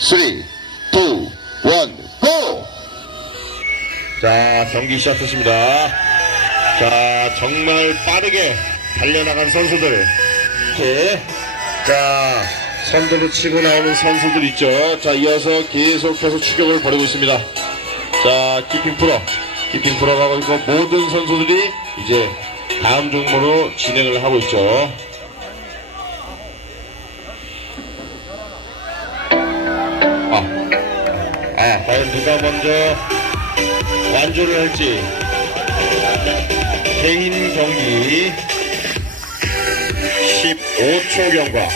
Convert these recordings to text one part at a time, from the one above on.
3, 2, 1, 고! 자, 경기 시작했습니다. 자, 정말 빠르게 달려나간 선수들. 이렇게. 자, 선두를 치고 나오는 선수들 있죠. 자, 이어서 계속해서 추격을 벌이고 있습니다. 자, 키핑 프로. 키핑 프로가 하고 있고, 모든 선수들이 이제 다음 종목으로 진행을 하고 있죠. 아, 과연 누가 먼저 완주를 할지. 개인 경기 15초 경과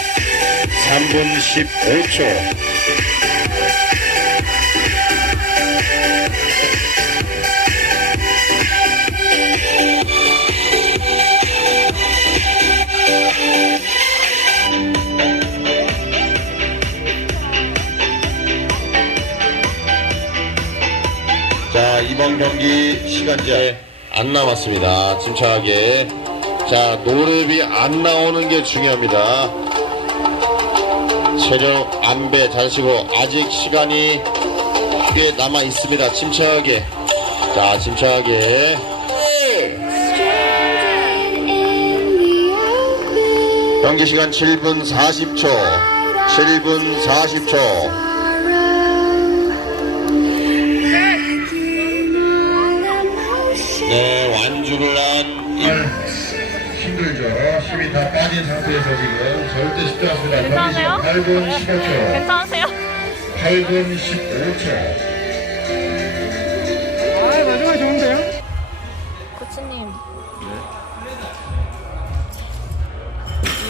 3분 15초 시간제 안 남았습니다. 침착하게. 자 노랩이 안 나오는 게 중요합니다. 체력 안배 잘 쉬고 아직 시간이 꽤 남아 있습니다. 침착하게. 자 침착하게. 경기 시간 7분 40초. 7분 40초 네, 완주를 한 일- 힘들죠. 힘이 다 빠진 상태에서 지금 절대 쉽지 않습니다. 괜찮으세요? 8분 15초, 괜찮으세요? 8분 15초. 아, 마지막에 좋은데요? 코치님.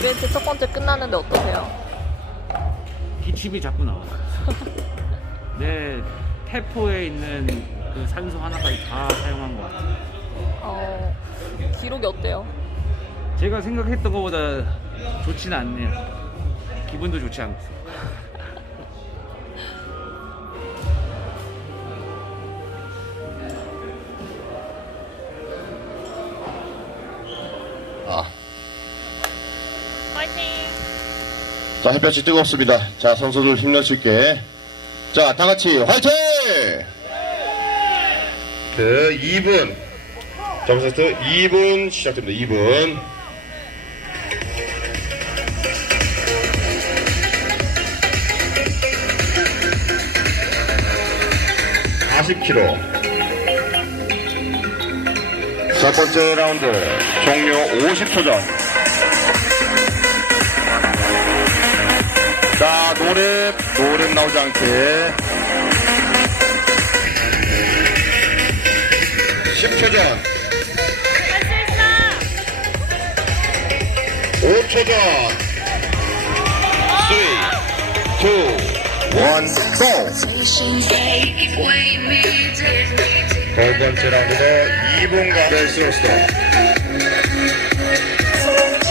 이벤트 첫 번째 끝났는데 어떠세요? 기침이 자꾸 나와. 내 태포에 있는 그 산소 하나까지 다 사용한 것 같아요. 어, 기록이 어때요? 제가 생각했던 것보다 좋지는 않네요. 기분도 좋지 않고. 아, 파이팅! 자, 햇볕이 뜨겁습니다. 자, 선수들 있게. 자, 다 같이 화이팅! 그 2분. 점수 세트 2분 시작됩니다. 2분. (40kg) 첫 번째 라운드 종료 50초 전 자, 노랩, 노랩 나오지 않게. 10초 전, 5초 전. 3, 2, 1, GO! 두 번째 라운드도 2분간 벨스로스터.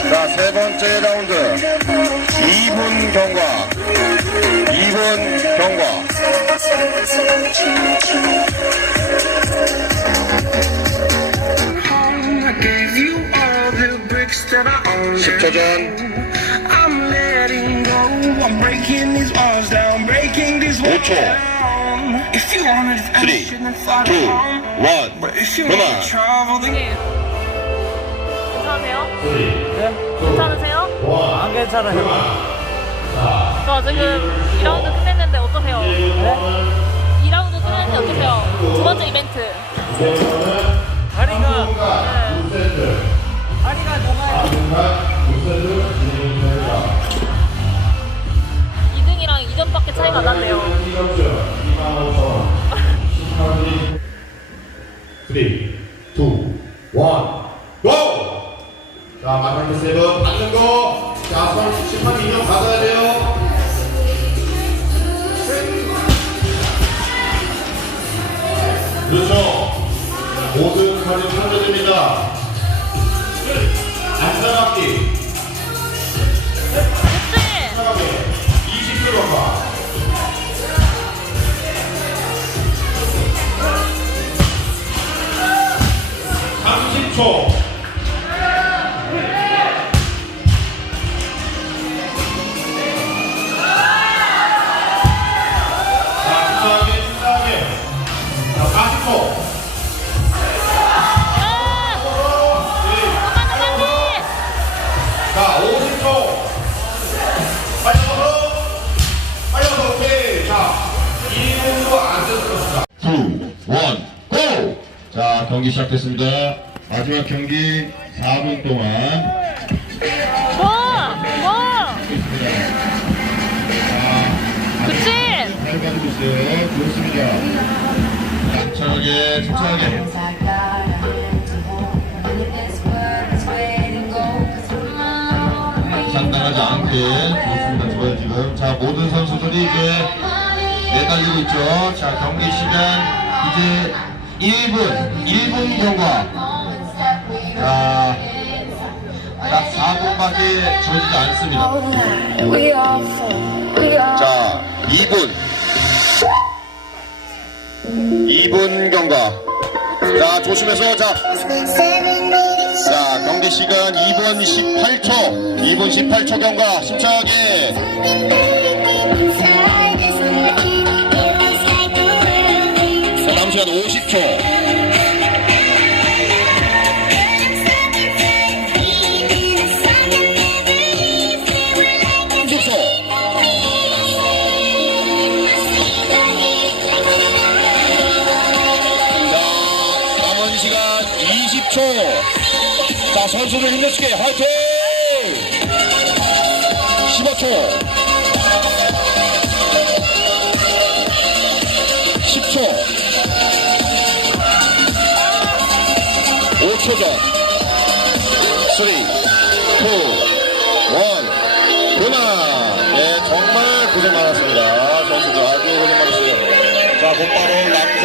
자, 세 번째 라운드. 2분 경과. 2분 경과. 10초 전. 5초. 3, 2, 1 그만 괜찮으세요? 네? 괜찮으세요? 아, 안 괜찮아요. 네. 저 지금 2라운드 끝냈는데 어떠세요? 네? 2라운드 끝냈는데 어떠세요? 두 번째 이벤트. 다리가. 네. 다리가 녹아요. 2등이랑 2점밖에 차이가 안 났네요. 3, 2, 1, GO! 자, 마지막 세븐 받는 거. 자, 선 10만 인형 받아야 돼요. 그렇죠. 모든 사진 판매됩니다. 그치? 편하게 20kg 가. (30초) 자, 경기 시작됐습니다. 마지막 경기 4분 동안. 와! 와! 그치? 잘 가지고 있어요. 좋습니다. 천천하게, 천천하게. 상당하지 않게 좋습니다. 좋아요, 지금. 자, 모든 선수들이 이제 매달리고 있죠. 자, 경기 시간 이제 1분, 1분 경과. 자, 딱 4분밖에 주어지지 않습니다. 자, 2분. 2분 경과. 자, 조심해서, 자, 자, 경기 시간 2분 18초. 2분 18초 경과. 심차게. 시간 50초. 자, 남은 시간 20초. 자, 선수들 힘내시게 화이팅! 15초. 10초. 5초 전. 3, 2, 1. 그만. 네, 정말 고생 많았습니다. 선수들 아주 고생 많았어요. 자, 곧바로 남자